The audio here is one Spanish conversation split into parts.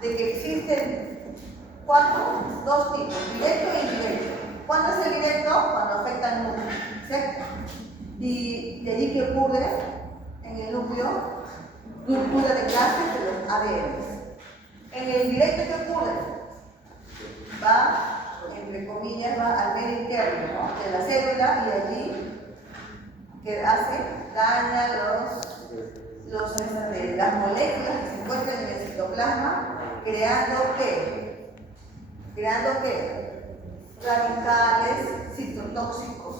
de que existen dos tipos, directo e indirecto. ¿Cuándo es el directo? Cuando afecta al núcleo, ¿cierto? Y de allí que ocurre en el núcleo ruptura de clases de los ADNs. En el directo que ocurre, va, entre comillas, va al medio interno, ¿no?, de la célula, y allí que daña las moléculas que se encuentran en el citoplasma, creando radicales citotóxicos.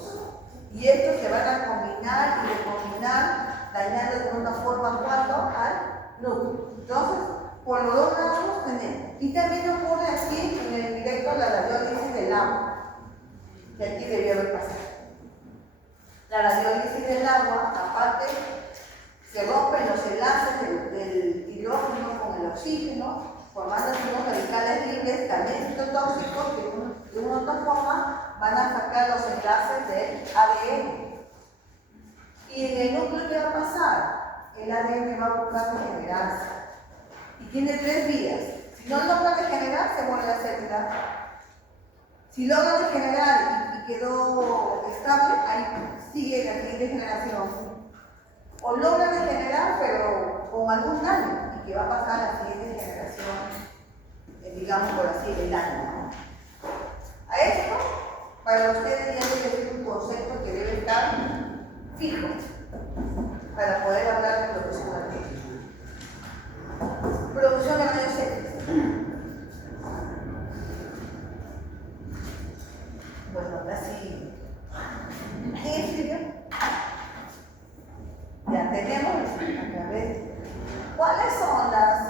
Y estos se van a combinar y recombinar, dañando de una forma al núcleo. Entonces, por los dos lados tenemos. Y también ocurre aquí en el directo la radiólisis del agua, que aquí debió haber pasado. La radiólisis del agua, aparte, se rompen los enlaces del hidrógeno con el oxígeno, formando unos radicales libres, también citotóxicos, que de una u otra forma van a sacar los enlaces del ADN. Y en el núcleo, ¿qué va a pasar? El ADN va a buscar regenerarse. Y tiene tres vías. Si no logra regenerar, se muere la célula. Si logra regenerar y quedó estable, ahí sigue la siguiente generación. O logra regenerar, pero con algún daño, y que va a pasar a la siguiente generación, digamos por así, el daño, ¿no? A esto, para ustedes ya debe ser un concepto que debe estar fijo para poder hablar de lo que es una técnica. Producción de rayos X. Bueno, ahora sí. ¿Quién escribió? Ya tenemos a través. ¿Cuáles son las?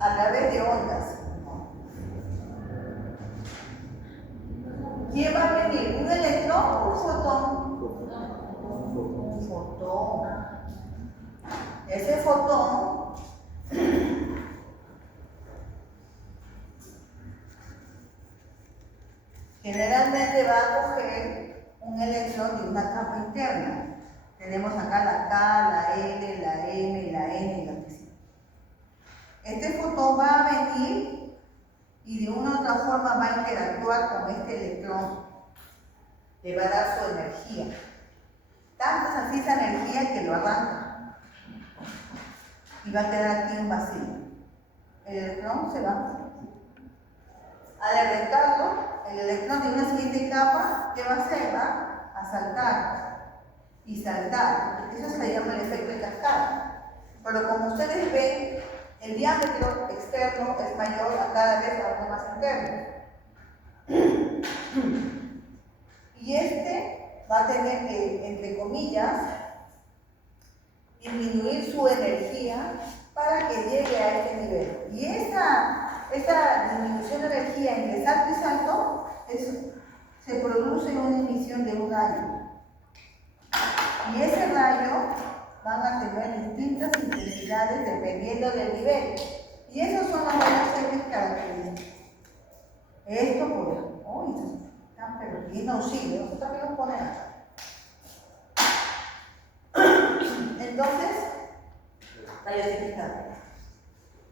A través de ondas. ¿Quién va a venir? ¿Un electrón o un fotón? Un fotón. Ese fotón generalmente va a coger un electrón de una capa interna. Tenemos acá la K, la L, la M, la N y la P. Este fotón va a venir y de una u otra forma va a interactuar con este electrón. Le va a dar su energía. Tanto es así esa energía que lo arranca. Y va a quedar aquí un vacío. El electrón se va. Al arrancarlo, el electrón de una siguiente capa, ¿qué va a hacer? Va a saltar y saltar. Eso se le llama el efecto de cascada. Pero como ustedes ven, el diámetro externo es mayor a cada vez a uno más interno. Y este va a tener que, entre comillas, disminuir su energía para que llegue a este nivel. Y esta disminución de energía entre salto y salto se produce en una emisión de un rayo. Y ese rayo van a tener distintas intensidades dependiendo del nivel. Y esos son los rayos X característicos. Esto pues, están pero bien auxilio, esto también lo ponen acá. Entonces, rayos X característicos.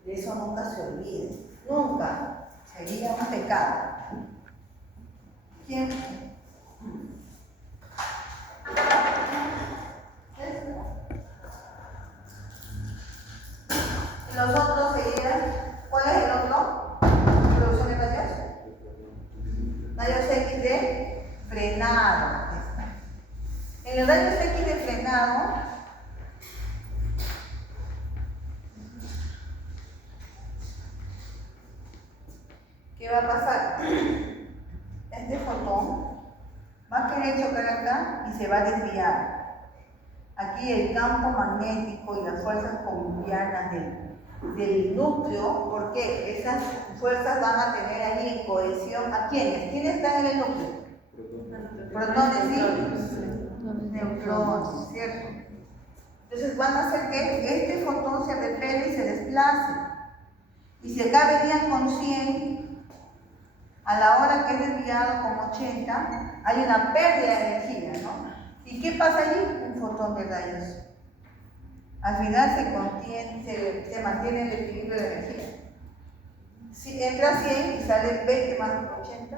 De eso nunca se olvide. Nunca sería un pecado. ¿Quién? Los otros serían, ¿cuál es el otro? Producción de rayos. Rayos X de frenado. En los rayos X de frenado, ¿qué va a pasar? Este fotón va a querer chocar acá y se va a desviar. Aquí el campo magnético y las fuerzas columbianas del núcleo, porque esas fuerzas van a tener ahí en cohesión ¿a quiénes? ¿Quiénes están en el núcleo? Protones y neutrones, ¿cierto? Entonces van a hacer que este fotón se repele y se desplace. Y si acá venían con 100, a la hora que es desviado con 80, hay una pérdida de energía, ¿no? ¿Y qué pasa allí? Un fotón de rayos. al final se mantiene el equilibrio de energía. Si entra 100 y sale 20 más 80,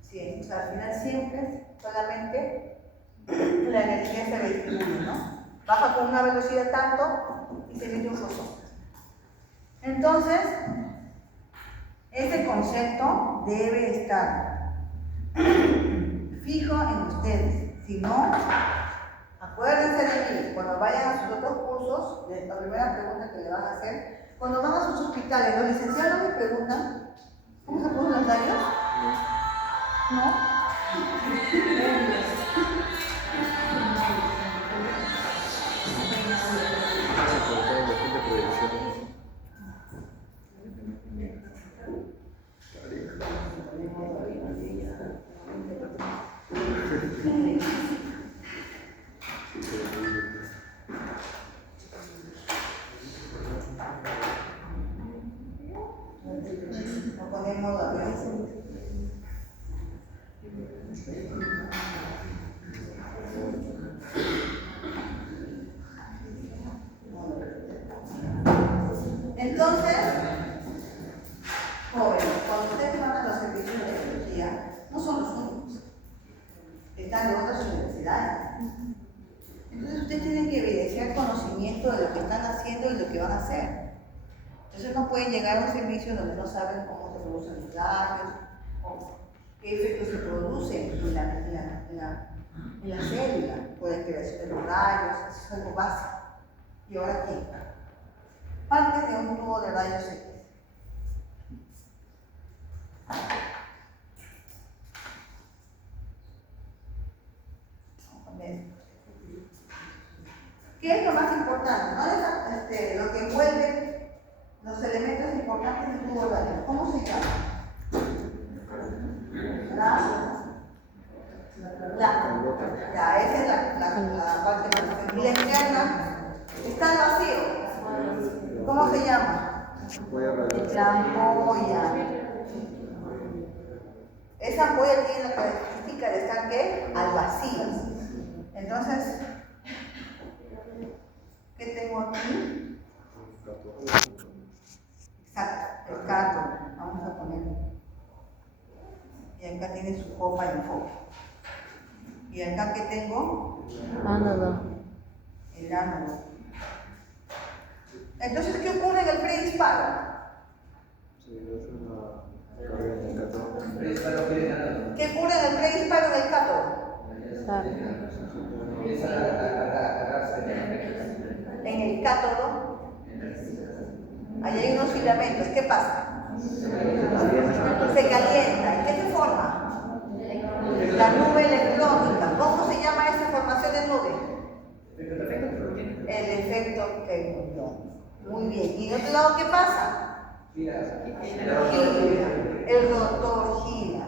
100. O sea, al final siempre solamente la energía se redistribuye, ¿no? Baja con una velocidad tanto y se emite un fotón. Entonces, ese concepto debe estar fijo en ustedes. Si no, acuérdense de mí, cuando vayan a sus otros cursos, la primera pregunta que le van a hacer, cuando van a sus hospitales, los licenciados me preguntan, ¿cómo se ponen los labios? ¿No? Nos ponemos labios. Entonces, jóvenes, cuando ustedes van a los servicios de tecnología, no son los únicos, están de otras universidades. Entonces ustedes tienen que evidenciar conocimiento de lo que están haciendo y lo que van a hacer. Entonces no pueden llegar a un servicio donde no saben cómo se producen los rayos, o qué efectos se producen en la célula, por la creación de los rayos, eso es algo básico. ¿Y ahora qué? Parte de un tubo de rayos X. ¿Qué es lo más importante? ¿No? Lo que envuelve los elementos importantes del tubo de rayos. ¿Cómo se llama? Ya, esa es la parte más importante. Y la interna está al vacío. ¿Cómo se llama? La ampolla. Esa ampolla tiene la característica de estar ¿qué? Al vacío. Entonces, ¿qué tengo aquí? Exacto, el cátodo. Vamos a ponerlo. Y acá tiene su copa de enfoque. Y acá que tengo ánodo. El ánodo. Entonces, ¿qué ocurre en el predisparo? Sí, es una carga en el cátodo. ¿Qué ocurre en el predisparo del cátodo? En el cátodo, ahí hay unos filamentos. ¿Qué pasa? Se calienta. ¿Y qué se forma? La nube electrónica. ¿Cómo se llama esa formación de nube? El efecto Kevin. Muy bien. ¿Y de otro lado qué pasa? Gira. El rotor gira.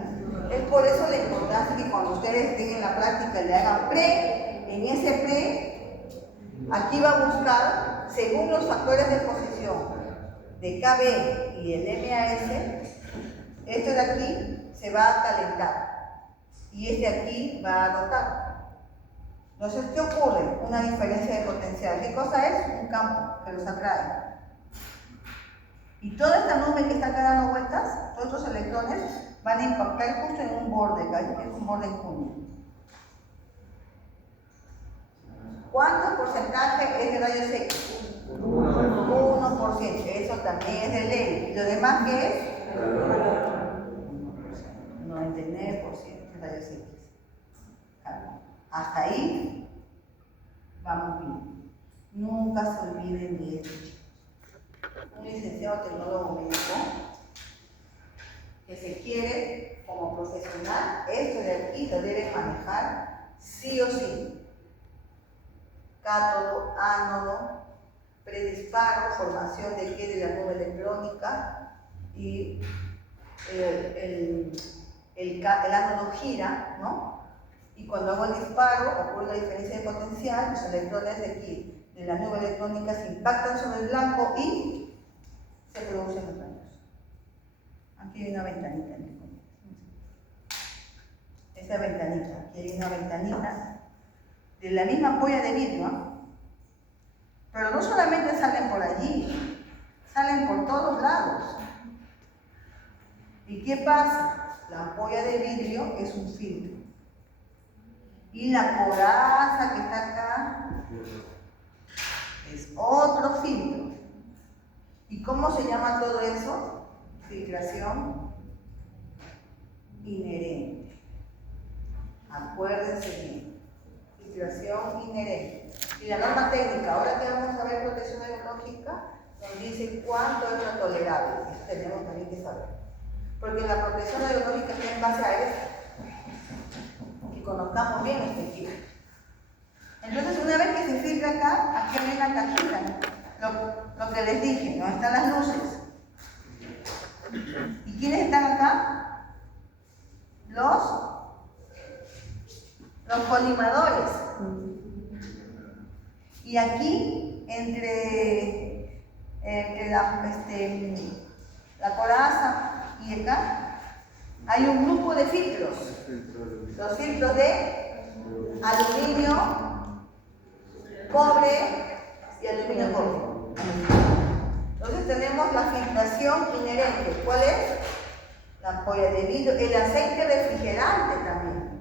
Es por eso la importancia que cuando ustedes estén en la práctica le hagan pre. En ese pre, aquí va a buscar, según los factores de posición de KB y el MAS, esto de aquí se va a calentar. Y este aquí va a rotar. Entonces, ¿qué ocurre? Una diferencia de potencial. ¿Qué cosa es? Un campo que los atrae. Y toda esta nube que está acá dando vueltas, todos estos electrones, van a impactar justo en un borde, que es un borde en junio. ¿Cuánto porcentaje es de rayos X? 1%. Eso también es de ley. ¿Y lo demás qué es? 99% de rayos X. Hasta ahí vamos bien. Nunca se olviden de esto. Un licenciado tecnólogo médico que se quiere como profesional, esto de aquí lo debe manejar sí o sí. Cátodo, ánodo, predisparo, formación de qué de la nube electrónica y el ánodo gira, ¿no? Y cuando hago el disparo ocurre la diferencia de potencial, los electrones de aquí, de la nube electrónica, se impactan sobre el blanco y se producen los rayos. Aquí hay una ventanita en el comienzo. Esa ventanita, aquí hay una ventanita de la misma ampolla de vidrio, ¿eh? Pero no solamente salen por allí, salen por todos lados. ¿Y qué pasa? La ampolla de vidrio es un filtro. Y la coraza que está acá es otro filtro. ¿Y cómo se llama todo eso? Filtración inherente. Acuérdense bien. Filtración inherente. Y la norma técnica, ahora que vamos a ver protección biológica, nos dice cuánto es lo tolerable. Eso tenemos también que saber. Porque la protección biológica está en base a eso. Que conozcamos bien este equipo. Entonces, una vez que se filtra acá, aquí viene la cajita. Lo que les dije, ¿no? Están las luces. ¿Y quiénes están acá? Los colimadores. Y aquí, entre la coraza y acá, hay un grupo de filtros. Los filtros de aluminio, cobre y aluminio cobre. Entonces tenemos la filtración inherente. ¿Cuál es? La ampolla de vidrio, el aceite refrigerante también.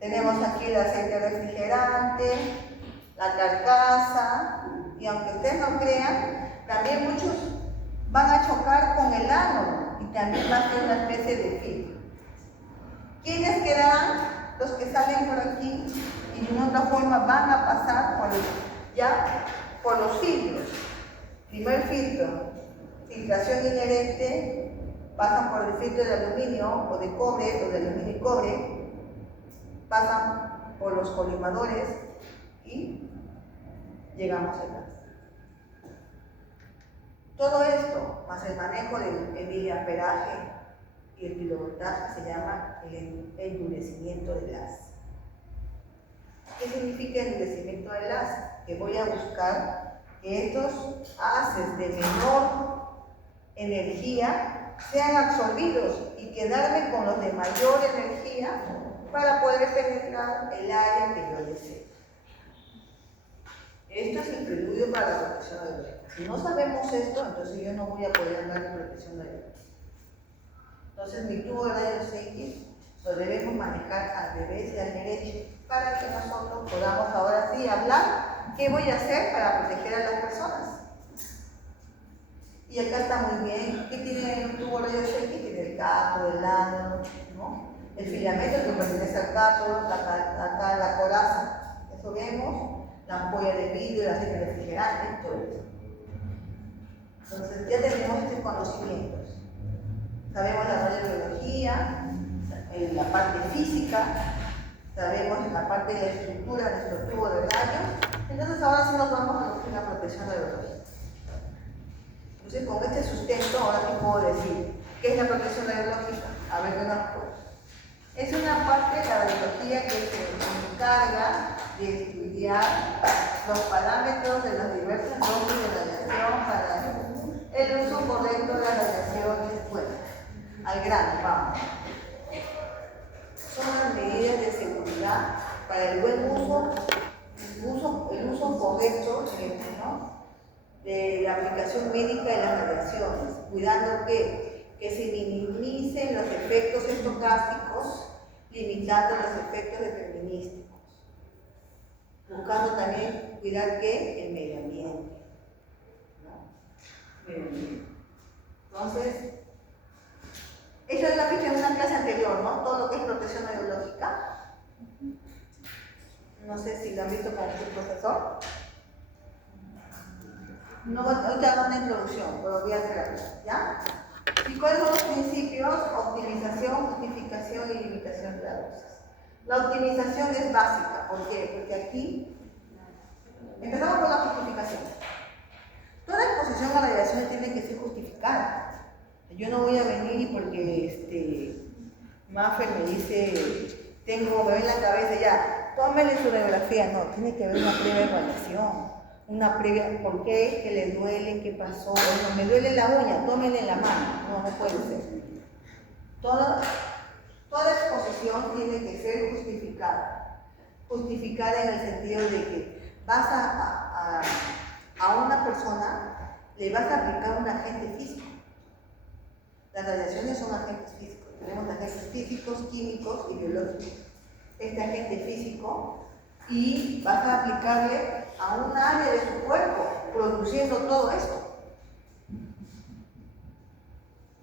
Tenemos aquí el aceite refrigerante, la carcasa, y aunque ustedes no crean, también muchos van a chocar con el ánodo y también va a ser una especie de filtro. ¿Quiénes quedarán? Los que salen por aquí y de una otra forma van a pasar por los filtros. Primer filtro, filtración inherente, pasan por el filtro de aluminio o de cobre, o de aluminio y cobre, pasan por los colimadores y llegamos acá. Todo esto, más el manejo del miliamperaje y el kilovoltaje, se llama el endurecimiento del haz. ¿Qué significa endurecimiento del haz? Que voy a buscar que estos haces de menor energía sean absorbidos y quedarme con los de mayor energía para poder penetrar el área que yo deseo. Esto es el preludio para la protección biológica. Si no sabemos esto, entonces yo no voy a poder hablar de protección biológica. Entonces mi tubo de rayos X lo debemos manejar al revés y al derecho para que nosotros podamos ahora sí hablar qué voy a hacer para proteger a las personas. Y acá está muy bien. ¿Qué tiene un tubo de rayos X? Tiene el cátodo, el ánodo, ¿no? El filamento que pertenece al cátodo, acá la coraza. Eso vemos, la ampolla de vidrio, el aceite refrigerante, todo eso. Entonces ya tenemos estos conocimientos. Sabemos la radiobiología, la parte física, sabemos la parte de la estructura de nuestro tubo de rayos. Entonces ahora sí nos vamos a lo que es la protección biológica. Entonces con este sustento ahora sí puedo decir, ¿qué es la protección biológica? A ver qué nos puede. Es una parte de la biología que se encarga de estudiar los parámetros de las diversas dosis de radiación para el uso correcto de las radiaciones. Bueno, al grano, vamos. Son las medidas de seguridad para el buen uso, el uso correcto, ¿no?, de la aplicación médica de las radiaciones, cuidando que se minimicen los efectos estocásticos, limitando los efectos determinísticos, buscando también cuidar que el medio ambiente, ¿no? Entonces, eso es lo que he dicho en una clase anterior, ¿no? Todo lo que es protección biológica. No sé si lo han visto con su profesor. No voy a dar una introducción, pero voy a hacer algo, ¿ya? ¿Y cuáles son los principios? Optimización, justificación y limitación de las dosis. La optimización es básica. ¿Por qué? Porque aquí empezamos con la justificación. Toda exposición a radiación tiene que ser justificada. Yo no voy a venir porque Maffer me dice, me ve en la cabeza ya, tómele su radiografía. No, tiene que haber una previa evaluación. Una previa, ¿por qué? ¿Qué le duele? ¿Qué pasó? Bueno, me duele la uña, tómele en la mano. No puede ser. Toda exposición tiene que ser justificada. Justificada en el sentido de que vas a una persona, le vas a aplicar un agente físico. Las radiaciones son agentes físicos. Tenemos agentes físicos, químicos y biológicos. Este agente físico, y vas a aplicarle a un área de su cuerpo, produciendo todo esto.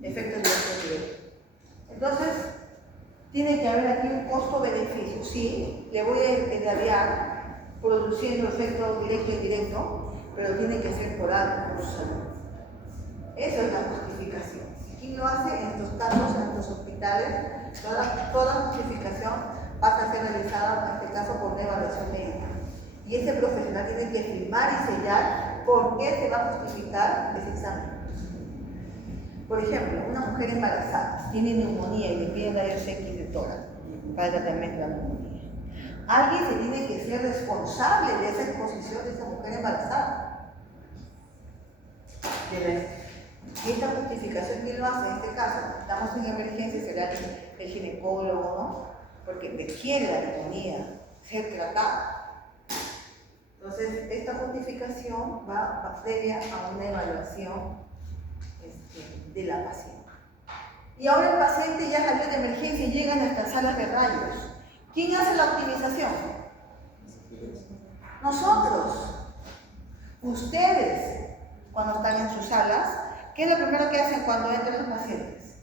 Efectos directos. Entonces, tiene que haber aquí un costo-beneficio. Sí, le voy a irradiar produciendo efecto directo e indirecto, pero tiene que ser por algo, por su salud. Eso es la justificación. ¿Quién lo hace? En estos casos, en estos hospitales, toda justificación pasa a ser realizada, en este caso, por una evaluación médica. Y ese profesional tiene que firmar y sellar por qué se va a justificar ese examen. Por ejemplo, una mujer embarazada tiene neumonía y le piden rayos X de tórax para el tratamiento de la neumonía. Alguien se tiene que ser responsable de esa exposición de esa mujer embarazada. Y esta justificación, ¿quién lo hace? En este caso, estamos en emergencia, será el ginecólogo, ¿no? Porque requiere la neumonía ser tratada. Entonces, esta justificación va previa a una evaluación de la paciente. Y ahora el paciente ya salió de emergencia y llegan a estas salas de rayos. ¿Quién hace la optimización? Nosotros. Ustedes, cuando están en sus salas, ¿qué es lo primero que hacen cuando entran los pacientes?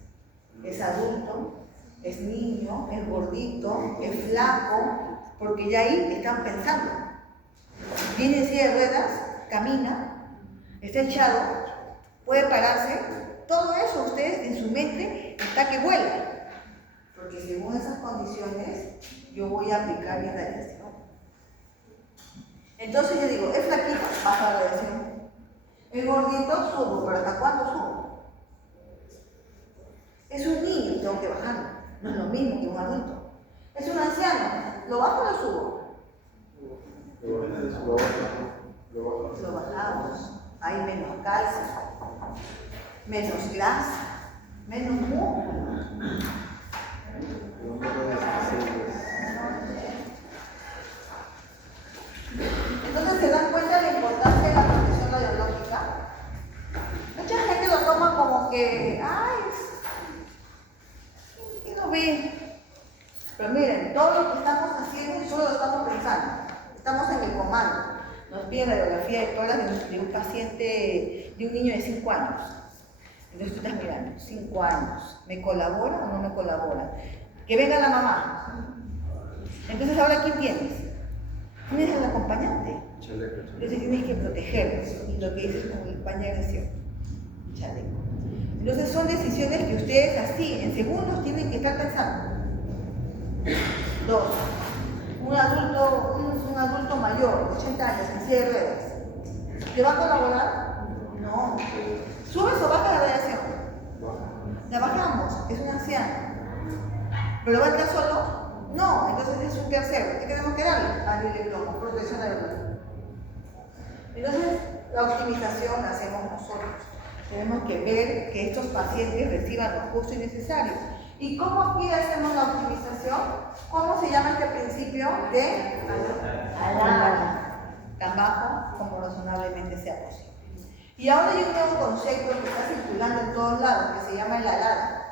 Es adulto, es niño, es gordito, es flaco, porque ya ahí están pensando. Viene en silla de ruedas, camina, está echado, puede pararse. Todo eso usted en su mente está que vuela. Porque según esas condiciones, yo voy a aplicar mi radiación. Entonces yo digo, es flaquito, baja la radiación. Es gordito, subo, pero ¿hasta cuánto subo? Es un niño, tengo que bajarlo. No es lo mismo que un adulto. Es un anciano, ¿lo bajo o lo subo? Lo bajamos. Hay menos calcio, menos grasa, menos músculo. Entonces se dan cuenta de la importancia de la protección radiológica. Mucha gente lo toma como que, ay, ¿quién lo ve? Pero miren, todo lo que estamos haciendo solo lo estamos pensando. Estamos en el comando. Nos piden radiografía de tórax de un paciente, de un niño de 5 años. Entonces tú estás mirando, 5 años, ¿me colabora o no me colabora? Que venga la mamá. Entonces ahora ¿quién tienes? Tienes al acompañante. Entonces tienes que protegerlos. Lo que dices con el baño de agresión. Chaleco. Entonces son decisiones que ustedes así, en segundos, tienen que estar pensando. 2. Un adulto mayor, 80 años, en silla de ruedas, ¿te va a colaborar? No. ¿Subes o bajas la radiación? La bajamos, es un anciano. ¿Pero va a estar solo? No, entonces es un tercero. ¿Qué tenemos que darle? Antilectromo, protección aeronáutica. Entonces, la optimización la hacemos nosotros. Tenemos que ver que estos pacientes reciban lo justo y necesario. ¿Y cómo aquí hacemos la optimización? ¿Cómo se llama este principio de alarma? Tan bajo como razonablemente sea posible. Y ahora hay un nuevo concepto que está circulando en todos lados, que se llama el alarma.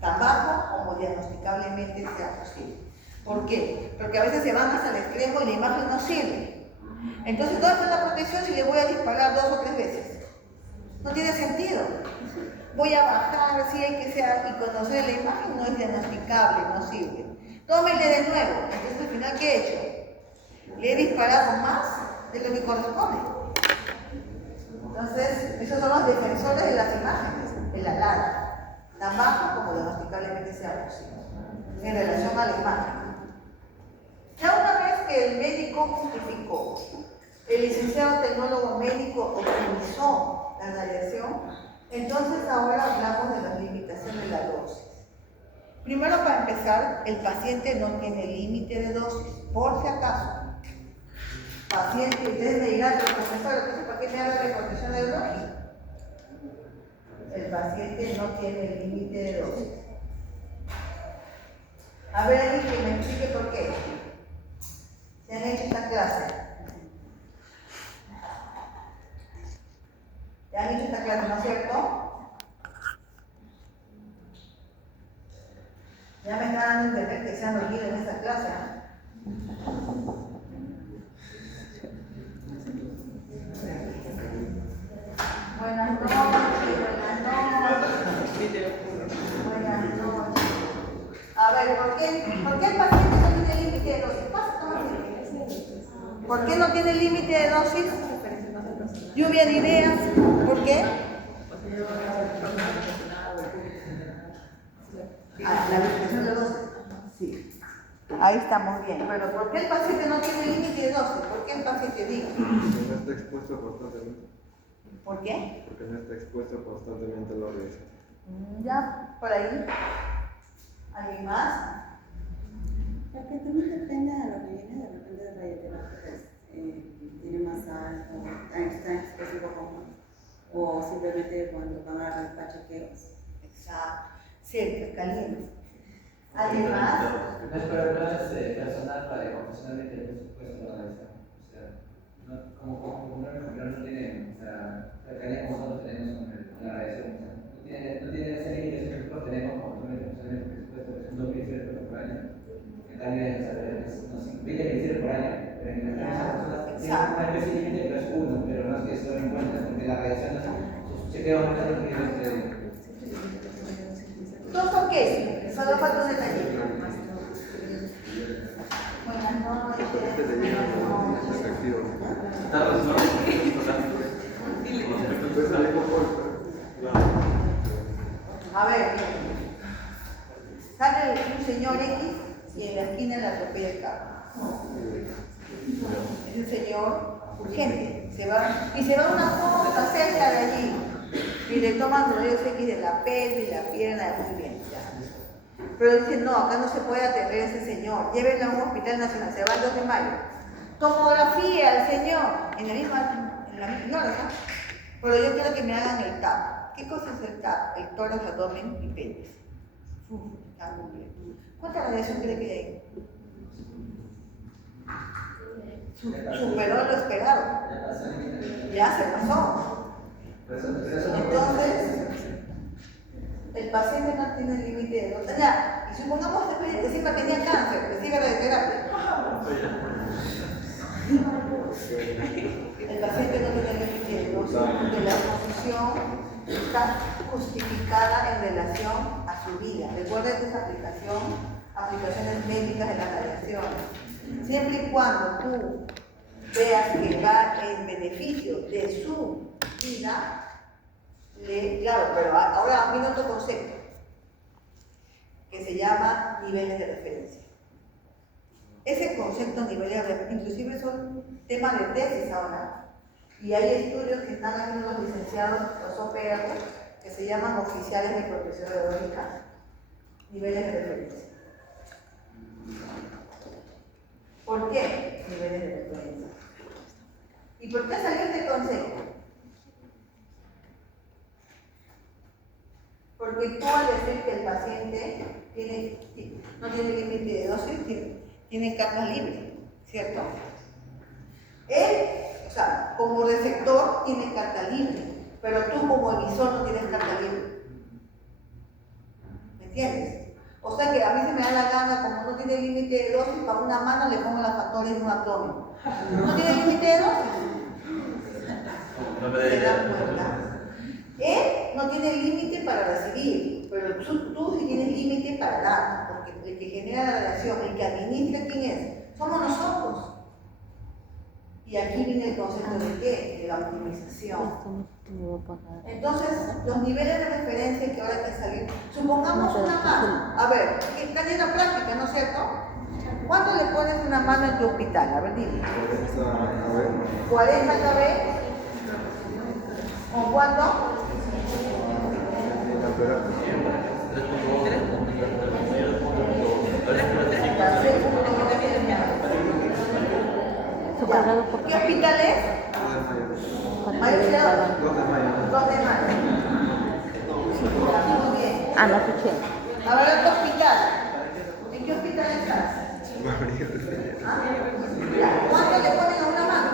Tan bajo como diagnosticablemente sea posible. ¿Por qué? Porque a veces se van hasta el extremo y la imagen no sirve. Entonces, ¿dónde está la protección si le voy a disparar 2 o 3 veces? No tiene sentido. Voy a bajar, si hay que sea, y conocer la imagen no es diagnosticable, no sirve. Tómele de nuevo. Entonces, al final, ¿qué he hecho? Le he disparado más de lo que corresponde. Entonces, esos son los defensores de las imágenes, el alarma, tan bajo como diagnosticablemente sea posible, en relación a la imagen. Ya una vez que el médico justificó, el licenciado tecnólogo médico optimizó la radiación, entonces ahora hablamos de las limitaciones de la dosis. Primero, para empezar, el paciente no tiene límite de dosis, por si acaso. Paciente, ustedes me dirán, pero profesor, entonces ¿para qué me habla de protección radiológica? El paciente no tiene límite de dosis. A ver, alguien que me explique por qué. Se han hecho esta clase. Ya han hecho esta clase, ¿no es cierto? Ya me están dando a entender que se han dormido en esta clase. Buenas noches, buenas noches. Buenas noches. A ver, ¿por qué el paciente no tiene límite de dosis? ¿Por qué no tiene límite de dosis? Lluvia de ideas. ¿Por qué? La limitación de dosis. Sí. Ahí estamos bien. Pero ¿por qué el paciente no tiene límite de dosis? ¿Por qué el paciente dice? Porque no está expuesto constantemente. ¿Por qué? Porque no está expuesto constantemente a la radiación. Ya, por ahí. ¿Alguien más? Porque también depende de lo que viene, de repente de radioterapia, pues, tiene más alto, está expuesto un poco más, o simplemente cuando van a dar chequeos. Exacto. Cerca, caliente. ¿Alguien más? No es personal para profesionalmente el presupuesto de la revisión. O sea, no, como un ejemplo no tiene, o sea, cercanía como nosotros tenemos con la revisión. O sea, no tiene ese límite que nosotros tenemos como profesionalmente el presupuesto, que son 2.000 pesos por año. Que tal vez, o sea, unos 20 pesos por año. Pero en las personas tienen una especie de límite, pero es uno, pero no es que se lo encuentra, porque la revisión, sus chequeos no están incluidos de. ¿Todos son qué? Solo falta un detallito. Buenas noches. Está relacionado A ver, sale un señor X y en la esquina le atropella el carro. Es un señor urgente, se va a una fosa cerca de allí y le toman los rayos X de la pelvis y la pierna, muy bien. Ya. Pero dicen, no, acá no se puede atender a ese señor, llévenlo a un hospital nacional, se va el 2 de mayo. Tomografía al señor, en la misma hora, ¿no? Pero yo quiero que me hagan el TAP. ¿Qué cosa es el TAP? El tórax, abdomen y pelvis. Está muy bien. ¿Cuánta radiación cree que hay? Superó lo esperado. Ya se pasó. Entonces, el paciente no tiene límite de dosis. Ya, y supongamos que encima tenía cáncer, que siga la terapia. El paciente no tiene límite de dosis porque la exposición está justificada en relación a su vida. Recuerden que esa aplicaciones médicas de las radiaciones, siempre y cuando tú veas que va en beneficio de su vida, claro, pero ahora viene otro concepto que se llama niveles de referencia. Ese concepto, niveles de referencia, inclusive son temas de tesis ahora, y hay estudios que están haciendo los licenciados, los OPR, que se llaman oficiales de protección radiológica, niveles de referencia. ¿Por qué niveles de referencia? ¿Y por qué salió este concepto? Porque tú al decir que el paciente no tiene límite de dosis, tiene carga libre, ¿cierto? Él, o sea, como receptor tiene carga libre, pero tú como emisor no tienes carga libre. ¿Me entiendes? O sea que a mí se me da la gana, como no tiene límite de dosis, para una mano le pongo las factores en un abdomen. ¿No tiene límite de dosis? ¿Se dan cuenta? Él no tiene límite para recibir, pero tú sí tienes límite para dar, porque el que genera la radiación, el que administra, ¿quién es? Somos nosotros. Y aquí viene el concepto de qué? De la optimización. Entonces, los niveles de referencia que ahora hay que salir, supongamos una mano. A ver, está llena práctica, ¿no es cierto? ¿Cuánto le pones una mano en tu hospital? A ver, dime. 40 kb. ¿Con cuánto? ¿Qué hospital es? Mayo Ciudad. 2 de mayo. Muy bien. Ah, no escuché. A ver, otro hospital. ¿En qué hospital estás? ¿Ah? Ya. ¿Cuánto le ponen a una mano?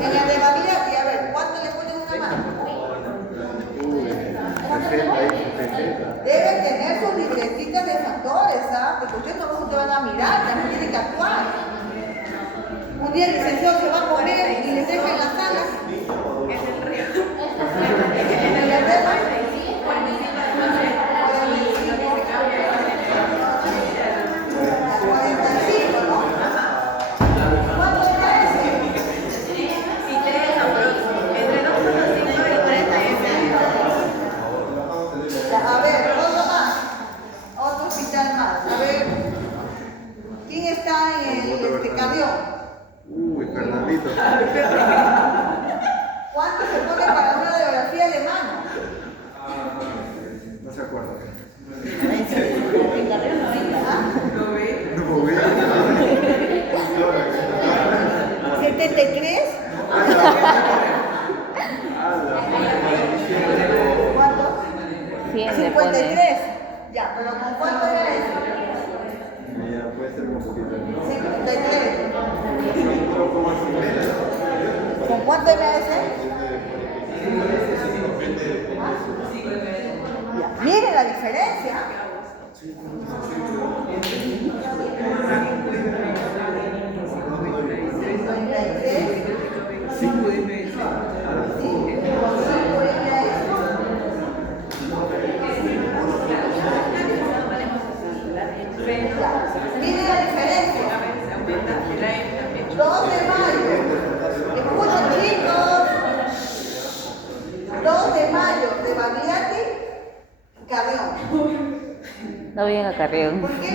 En la de Babiati, a ver, ¿cuánto le Un día el licenciado se va a comer y les deja en la sala. En el Lerma. 45, ¿no? ¿Cuánto era ese? A ver, otro más. Otro hospital más. A ver. ¿Quién está en el Carrión? Uy, Fernandito. ¿Cuánto se pone para una radiografía de mano? No se acuerda. ¿Ah? No voy 73. ¿Cuánto? 53. Ya, pero ¿con cuánto era eso? Ya puede ser un poquito. 53. ¿Con cuánto era ese? Ya, miren la diferencia. Miren la diferencia. 2 de mayo. Escuchen, chicos. 2 de mayo de Bariati, Carrión. No vienen a Carrión. ¿Por qué?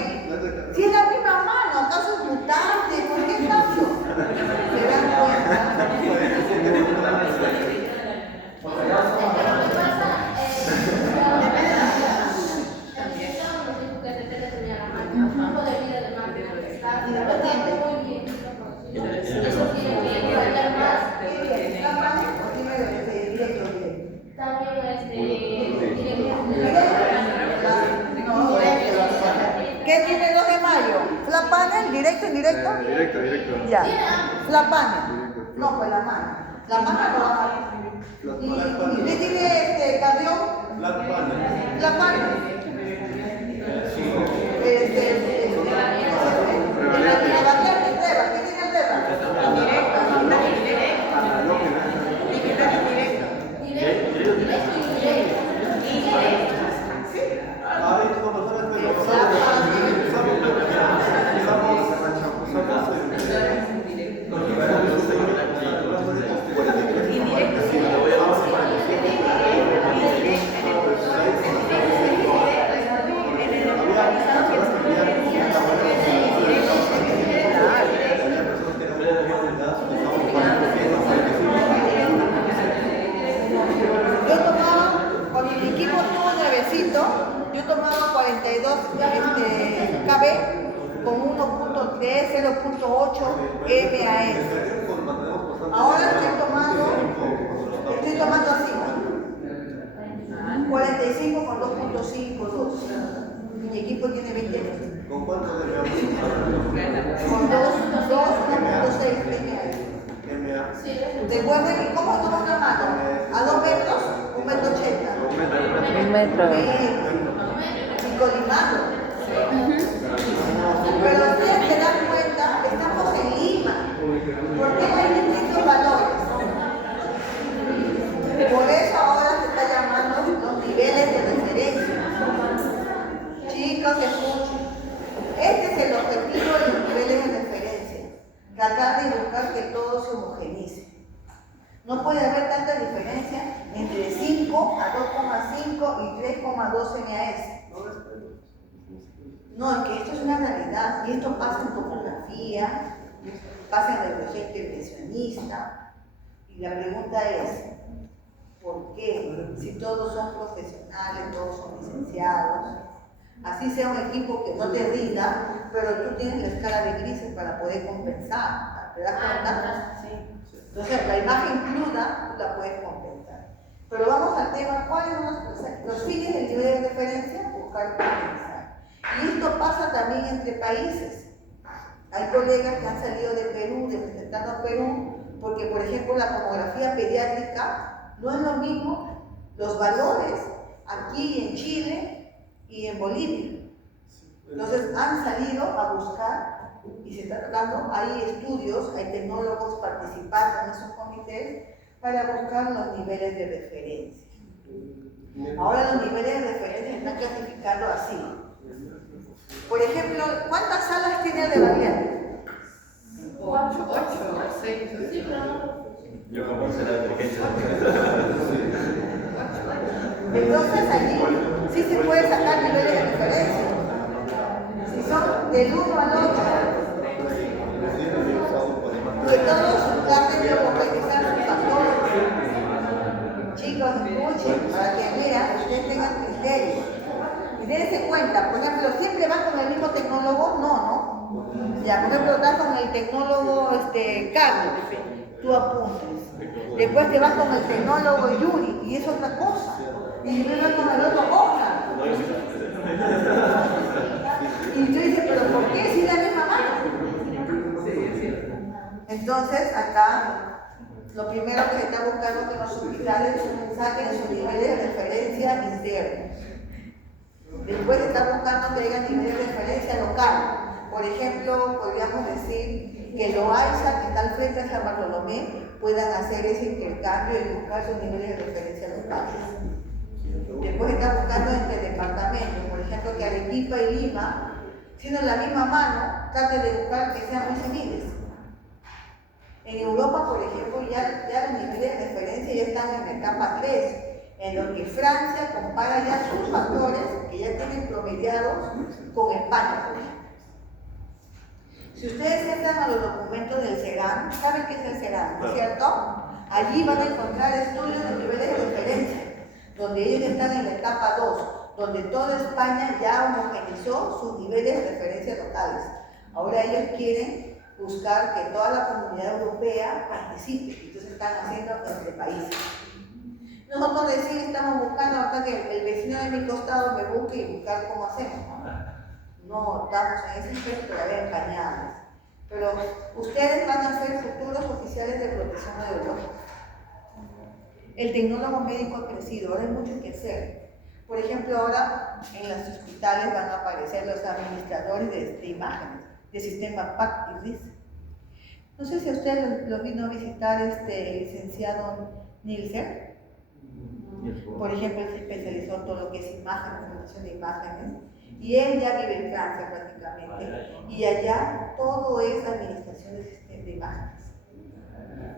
Si es la misma mano, ¿acaso es mutante? ¿Por qué cambio? ¿Se dan cuenta? ¿Qué tiene 2 de mayo? ¿Flat panel? ¿Directo, indirecto? Directo. Ya. ¿Flat panel? No, pues la mano. La mano no va a ¿Y qué tiene Carrión? Flat panel. ¿Qué tiene el Yo tomaba 42 KB con 1.3, 0.8 MAS. Ahora estoy tomando así. 45 con 2.5, 2. Mi equipo tiene 20 metros. ¿Con cuánto de Con 2.6 MAS. Recuerden que ¿cómo estamos tomando? A 2 metros, 1,80 m. 1 metro. Y colimando. Pero ustedes se dan cuenta, estamos en Lima. ¿Por qué hay distintos valores? Por eso ahora se está llamando los niveles de referencia. Chicos, escuchen. Este es el objetivo de los niveles de referencia. Tratar de buscar que todo se homogenice. No puede haber tanta diferencia entre 5 a 2,5 y 3,2 MAS. No, es que esto es una realidad y esto pasa en topografía, pasa en radiología intervencionista. Y la pregunta es, ¿por qué? Si todos son profesionales, todos son licenciados, así sea un equipo que no te rinda, pero tú tienes la escala de grises para poder compensar. ¿Te das cuenta? Sí. Entonces, la imagen cruda tú la puedes compensar. Pero vamos al tema, ¿cuáles son los fines del nivel de referencia? Buscar compensar. Y esto pasa también entre países. Hay colegas que han salido de Perú, representando a Perú, porque, por ejemplo, la tomografía pediátrica no es lo mismo los valores aquí en Chile y en Bolivia. Entonces, han salido a buscar y se está tratando, hay estudios, hay tecnólogos participando en esos comités para buscar los niveles de referencia. Ahora los niveles de referencia se están clasificando así. Por ejemplo, ¿cuántas salas tiene el de Balear? 8, 6. Yo como será de emergencia. Entonces allí sí se puede sacar niveles de referencia. Si son del 1 al 8, que todos traten de organizar sus factores. Chicos, escuchen, para que vean, ustedes tengan criterio. Y dense cuenta, por ejemplo, ¿siempre van con el mismo tecnólogo? No. Ya, por ejemplo, estás con el tecnólogo Carlos, tú apuntes. Después te vas con el tecnólogo Yuri, y es otra cosa. Y después vas con el otro Oscar. Y tú dices, ¿pero por qué? Si es la misma mano. Sí, es cierto. Entonces, acá, lo primero que se está buscando que los hospitales saquen sus niveles de referencia internos. Después se está buscando que haya niveles de referencia local. Por ejemplo, podríamos decir que Loaiza, que está al frente de San Bartolomé, puedan hacer ese intercambio y buscar sus niveles de referencia locales. Después está buscando entre departamentos, por ejemplo, que Arequipa y Lima, siendo la misma mano, traten de buscar que sean muy similares. En Europa, por ejemplo, ya los niveles de referencia ya están en la etapa 3, en lo que Francia compara ya sus factores que ya tienen promediados con España, por ejemplo. Si ustedes entran a los documentos del CERAM, ¿saben qué es el CERAM? ¿No es cierto? Allí van a encontrar estudios de niveles de referencia, donde ellos están en la etapa 2, donde toda España ya homogenizó sus niveles de referencia locales. Ahora ellos quieren buscar que toda la comunidad europea participe, entonces están haciendo entre países. Nosotros recién estamos buscando acá que el vecino de mi costado me busque y buscar cómo hacemos, no estamos en ese aspecto todavía en pañales. Pero ustedes van a ser futuros oficiales de protección radiológica. El tecnólogo médico ha crecido, ahora hay mucho que hacer. Por ejemplo, ahora en los hospitales van a aparecer los administradores de imágenes, del sistema PAC y RIS. No sé si a usted lo vino a visitar el licenciado Nielsen. Por ejemplo, él se especializó en todo lo que es imágenes, protección de imágenes. Y él ya vive en Francia prácticamente. Y allá todo es administración del sistema de imágenes.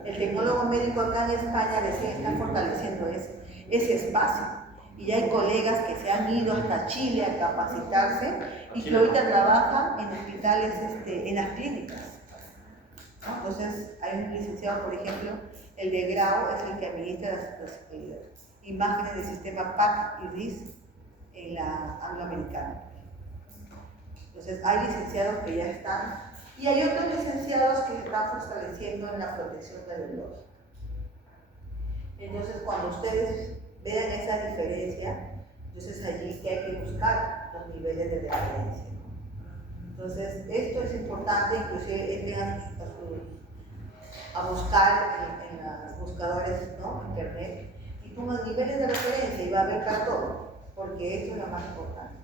El tecnólogo médico acá en España recién está fortaleciendo ese espacio. Y ya hay colegas que se han ido hasta Chile a capacitarse y que ahorita trabajan en hospitales, en las clínicas. Entonces, hay un licenciado, por ejemplo, el de Grau es el que administra las imágenes del sistema PAC y RIS en la angloamericana. Entonces, hay licenciados que ya están y hay otros licenciados que se están fortaleciendo en la protección radiológica. Entonces, cuando ustedes vean esa diferencia, entonces allí que hay que buscar los niveles de referencia. Entonces, esto es importante, inclusive entren a buscar en los buscadores, ¿no? Internet, y pongan niveles de referencia y va a haber para todo, porque esto es lo más importante.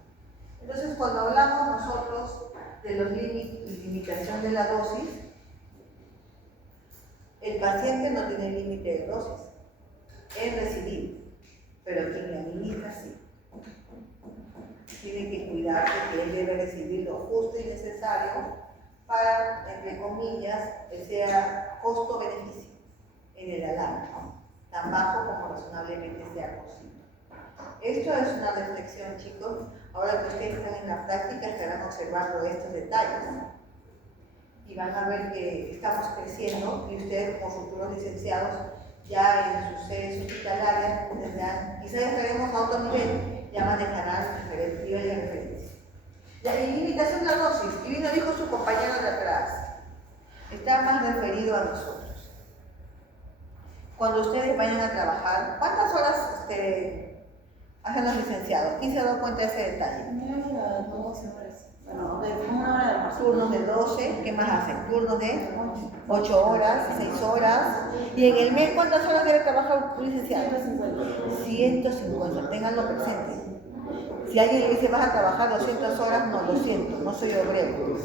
Entonces, cuando hablamos nosotros de los límites y limitación de la dosis, el paciente no tiene límite de dosis, es recibido, pero quien le administra sí. Tiene que cuidarse que él debe recibir lo justo y necesario para, entre comillas, que sea costo-beneficio en el alarme, ¿no? Tan bajo como razonablemente sea posible. Esto es una reflexión, chicos. Ahora que ustedes están en la práctica, estarán observando estos detalles, ¿no? Y van a ver que estamos creciendo y ustedes como futuros licenciados ya en sus sedes hospitalarias tendrán, quizás estaremos a otro nivel, ya manejarán niveles de referencia. La limitación de la dosis, y bien lo dijo su compañero de atrás, está más referido a nosotros. Cuando ustedes vayan a trabajar, ¿cuántas horas hacen los licenciados? ¿Quién se ha dado cuenta de ese detalle? Bueno, una hora de almuerzo. Turnos de 12, ¿qué más hacen? Turnos de 8 horas, 6 horas. ¿Y en el mes cuántas horas debe trabajar un licenciado? 150. 150, ténganlo presente. Si alguien le dice vas a trabajar 200 horas, no, lo siento, no soy obrero.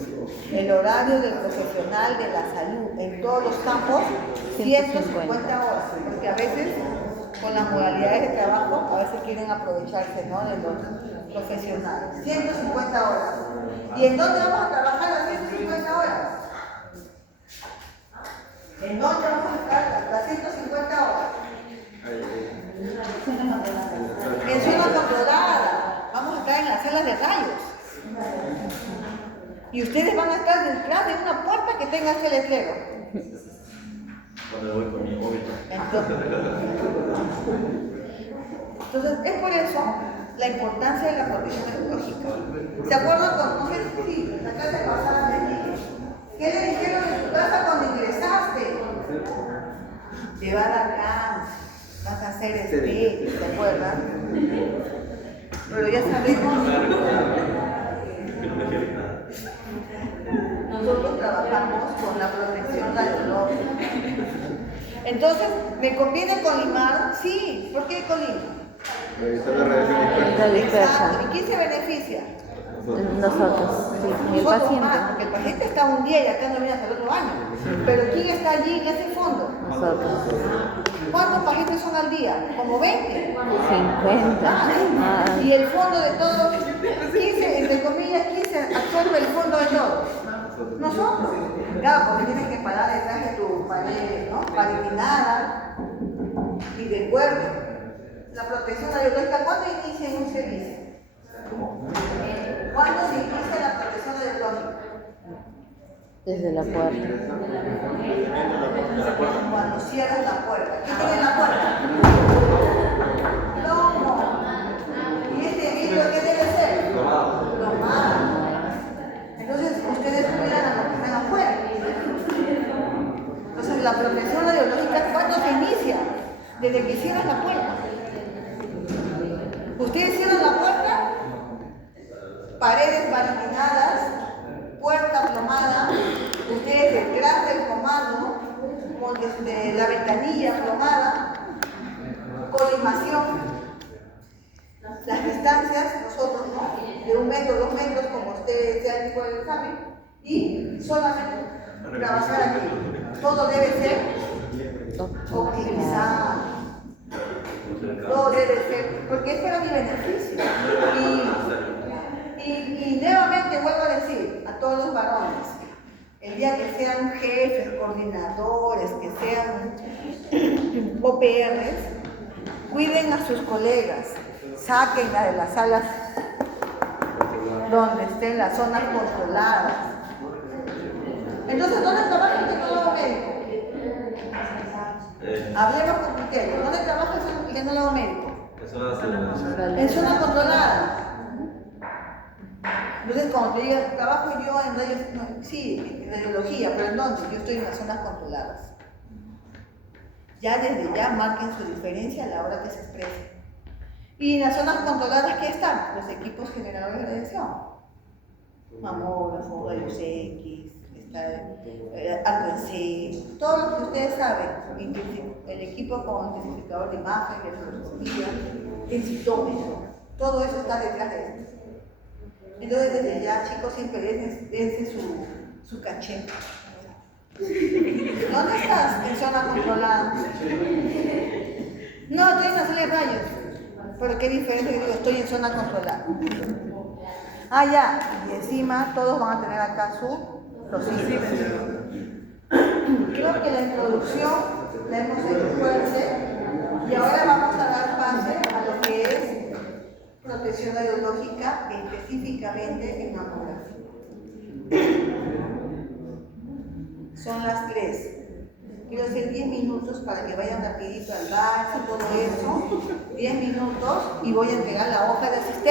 El horario del profesional de la salud en todos los campos, 150 horas, porque a veces con las modalidades de trabajo, a veces quieren aprovecharse, ¿no?, de los profesionales. 150 horas. ¿Y en dónde vamos a trabajar las 150 horas? ¿En dónde vamos a estar las 150 horas? En zona controlada. Vamos a estar en las salas de rayos. Y ustedes van a estar detrás de una puerta que tenga ese letrero. Cuando voy con mi móvil. Entonces, es por eso la importancia de la protección ecológica. ¿Se acuerdan con, no sé si la clase pasada de aquí? ¿Qué le dijeron en tu casa cuando ingresaste? Te va a dar cáncer, vas a hacer estética, ¿se acuerdan? Pero ya sabemos. Nosotros trabajamos con la protección radiológica. Entonces, ¿me conviene colimar? Sí. ¿Por qué colimar? Revisar la radiación dispersa. Exacto. ¿Y quién se beneficia? Nosotros, sí, el Nosotros paciente. más, porque el paciente está un día y acá no viene hasta el otro año. Pero ¿quién está allí en ese fondo? Nosotros. ¿Cuántos pacientes son al día? ¿Como 20? 50. Ah, Y el fondo de todos, 15, entre comillas, 15 absorbe el fondo de todos. Nosotros. Claro, porque tienes que parar detrás de tu pared, ¿no? Paretinada y de cuerpo. La protección radiológica, ¿cuándo inicia en un servicio? ¿Cuándo se inicia la protección radiológica? desde la puerta. Cuando cierras la puerta. ¿Qué tiene la puerta? Plomo. ¿Y este vidrio qué debe ser? Plomado. Entonces, ustedes cuidan a los que están afuera. Entonces, la protección radiológica, ¿cuándo se inicia? Desde que cierras la puerta. Ustedes cierran la puerta, paredes barricadadas, puerta plomada, ustedes detrás del comando, con la ventanilla plomada, colimación, las distancias, nosotros, ¿no?, de 1 metro, 2 metros, como ustedes sea el tipo del examen, y solamente trabajar aquí. Todo debe ser optimizado. Todo debe ser, porque es para mi beneficio. Y nuevamente vuelvo a decir a todos los varones, el día que sean jefes, coordinadores, que sean OPRs, cuiden a sus colegas, sáquenla de las salas donde estén las zonas controladas. Entonces, ¿dónde trabaja el tecnólogo médico? Hablemos con criterio. ¿Dónde trabaja el tecnólogo médico? En zona controlada. Entonces, cuando te digas, trabajo yo en radios, no, sí, en radiología, pero ¿en dónde? Yo estoy en las zonas controladas. Ya desde ya marquen su diferencia a la hora que se exprese. Y en las zonas controladas, ¿qué están? Los equipos generadores de radiación. Mamógrafo, rayos X, ATC, todo lo que ustedes saben, el equipo con intensificador de imagen, de fluoroscopía, densitómetro, todo eso está detrás de esto. Entonces, desde ya, chicos, siempre dense su caché. ¿Dónde estás? En zona controlada. No, estoy en la sala de rayos. Pero qué diferente que digo, estoy en zona controlada. Ah, ya. Y encima todos van a tener acá los símbolos. Creo que la introducción la hemos hecho fuerte. Y ahora vamos a dar pase a lo que es protección radiológica, específicamente en mamografía. Son las 3. Quiero hacer 10 minutos para que vayan rapidito al bar y todo eso. 10 minutos y voy a entregar la hoja de asistencia.